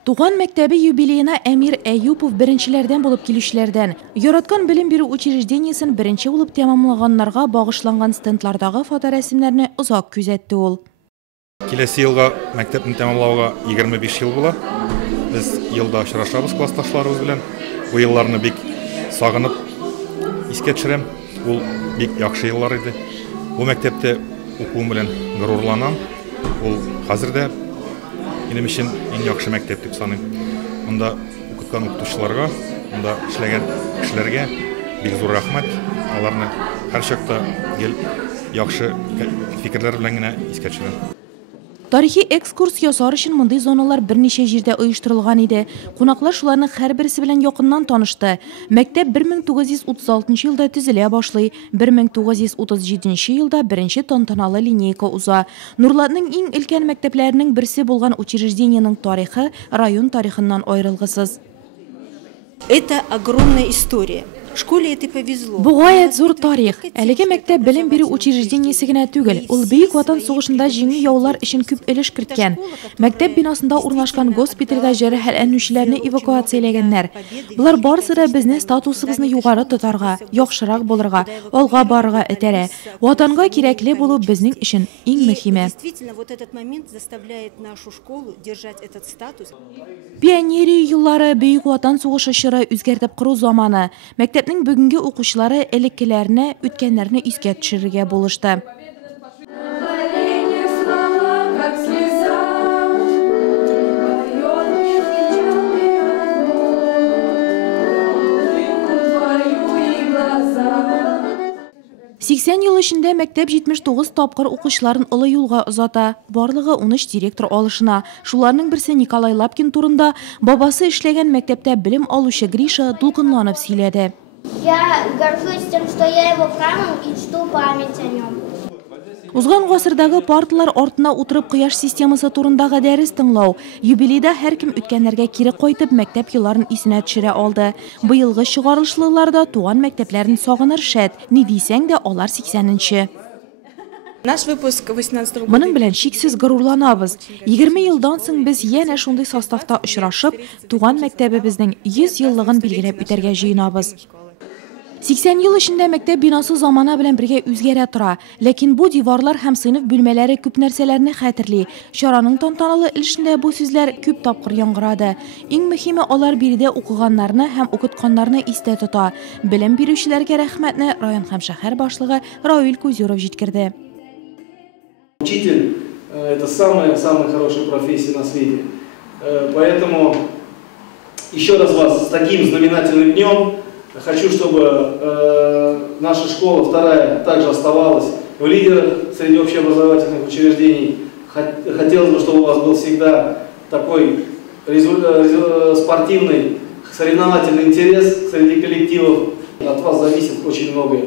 Туган мәктәбе юбилейына Әмир Әюпов беренчеләрдән булып килүчеләрдән. Яраткан белем бирү учреждениесен беренче булып тәмамлаганнарга багышланган стендлардагы фоторәсемнәрне озак күзәтте ул. Киләсе елга мәктәпне тәмамлауга 25 ел була. Без елда очрашабыз классташларыбыз белән. Бу елларны бик сагынып искә төшерәм. Ул бик яхшы еллар иде. Бу мәктәптә укуым белән горурланам. Ул хәзер дә минем өчен иң яхшы мәктәп дип саныйм. Монда укыткан укытучыларга, монда эшләгән кешеләргә бик зур рәхмәт. Аларны һәр чакта яхшы фикерләр белән генә искә төшерәм. Тарихи экскурс ясар өчен мондый зоналар берничә җирдә оештырылган иде. Кунаклар шуларның һәрберсе белән якыннан танышты. Мәктәп 1936 елда төзелә башлый. 1937 елда беренче тантаналы линейка уза. Нурлатның иң өлкән мәктәпләренең берсе булган учреждениенең тарихы район тарихыннан аерылгысыз. Это огромная история. Школе это повезло. Бу гаять зур тарих. Әлеге мәктәп белем бирү учреждениесе генә түгел. Ул Бөек Ватан сугышында җиңү яулар өчен күп өлеш керткән. Мәктәп бинасында урнашкан госпитальгә җәрәхәтләнүчеләрне эвакуацияләгәннәр. Булар барысы да безне статусыбызны югары тотарга, яхшырак булырга, алга барырга этәрә. Ватанга кирәкле булу безнең өчен иң мөһиме. Действительно, вот этот момент заставляет нашу школу держать этот статус. Пионерия еллары Бөек Ватан сугышы чоры үзгәртеп кору заманы. Мәктәпнең бүгенге укучылары элеккеләрне, үткәннәрне искә төшерергә булышты. Сиксән ел эчендә мәктәп 79 тапкыр укучыларын олы юлга озата. Барлыгы 13 директор алышына. Шуларның берсе Николай Лапкин турында бабасы эшләгән мәктәптә белем алучы Гриша дулкынланып сөйләде. Я горжусь тем, что я его правнук и чту память о нем. Узган гасырдагы парталар артына утырып кояш системасы турындагы дәрес тыңлау. Юбилейда һәркем үткәннәргә кире кайтып мәктәп елларын исенә төшерә алды. Быелгы чыгарылышлыларда туган мәктәпләрен сагыныр шәт. Ни дисәң дә алар 80-нче. Наш выпуск 18 года. Моның белән шиксез горурланабыз. 20 елдан соң без янә шундый составта очрашып, туган мәктәбебезнең 100 еллыгын билгеләп үтәргә җыенабыз. 80 ел эчендә мәктәп бинасы замана белән бергә үзгәрә тора, ләкин бу диварлар һәм сыйныф бүлмәләре күп нәрсәләрне хәтерли. Чараның тантаналы өлешендә бу сүзләр күп тапкыр яңгырады. Иң мөһиме алар биредә укыганнарны һәм укытканнарны истә тота. Белем бирүчеләргә рәхмәтне район һәм шәһәр башлыгы Равил Кузюров җиткерде. Учитель – это самая хорошая профессия на свете. Поэтому еще раз вас с таким знаменательным днем. Хочу, чтобы наша школа, вторая, также оставалась в лидерах среди общеобразовательных учреждений. Хотелось бы, чтобы у вас был всегда такой спортивный, соревновательный интерес среди коллективов. От вас зависит очень многое.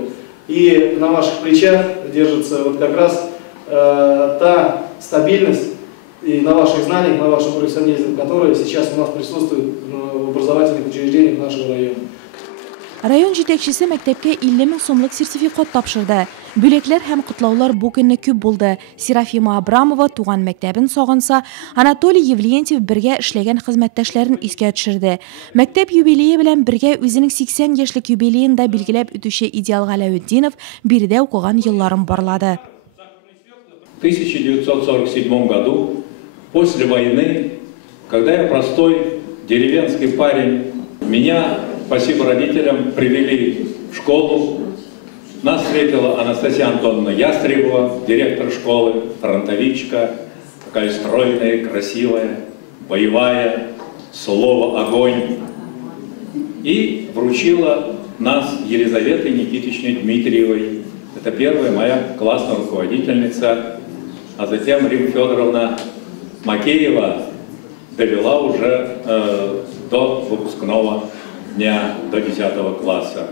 И на ваших плечах держится вот как раз та стабильность и на ваших знаниях, на вашем профессионализме, которые сейчас у нас присутствуют в образовательных учреждениях нашего района. Район җитәкчесе мәктәпкә 50 мең сумлык сертификат тапшырды. Бүләкләр һәм котлаулар бу көнне күп булды. Серафима Абрамова туган мәктәбен сагынса, Анатолий Евлентьев бергә эшләгән хезмәттәшләрен искә төшерде. Мәктәп юбилее белән бергә үзенең 80 яшьлек юбилеен да билгеләп үтүче Идеал Галәветдинов биредә укыган елларын барлады. В 1947 году, после войны, когда я простой деревенский парень, меня, спасибо родителям, привели в школу. Нас встретила Анастасия Антоновна Ястребова, директор школы, фронтовичка, такая стройная, красивая, боевая, слово «огонь». И вручила нас Елизаветой Никитичной Дмитриевой. Это первая моя классная руководительница. А затем Рим Федоровна Макеева довела уже до выпускного дня, до 10 класса.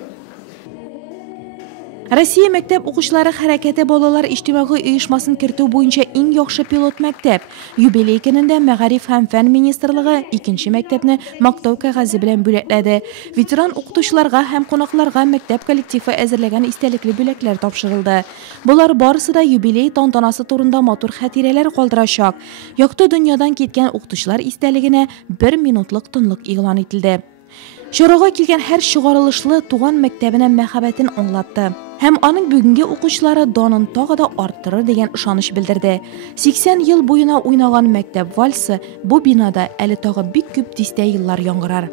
Россия мәктәп укучылары хәрәкәте балалар иҗтимагый оешмасын кертү буенча иң яхшы пилот мәктәп. Юбилей көнендә Мәгариф һәм фән министрлыгы икенче мәктәпне мактау кәгазе белән бүләкләде. Ветеран укытучыларга һәм кунакларга мәктәп коллективы әзерләгән истәлекле бүләкләр тапшырылды. Булар барысы да юбилей тантанасы турында матур хатирәләр калдырачак. Якты дөньядан киткән укытучылар истәлегенә 1 минутлык тынлык игълан ителде. Чарага килгән һәр чыгарылышлы туган мәктәбенә мәхәббәтен аңлатты. Һәм аның бүгенге укучылары данын тагы да арттырыр дигән ышаныч белдерде. 80 ел буена уйнаган мәктәп вальсы бу бинада әле тагы бик күп дистә еллар яңгырар.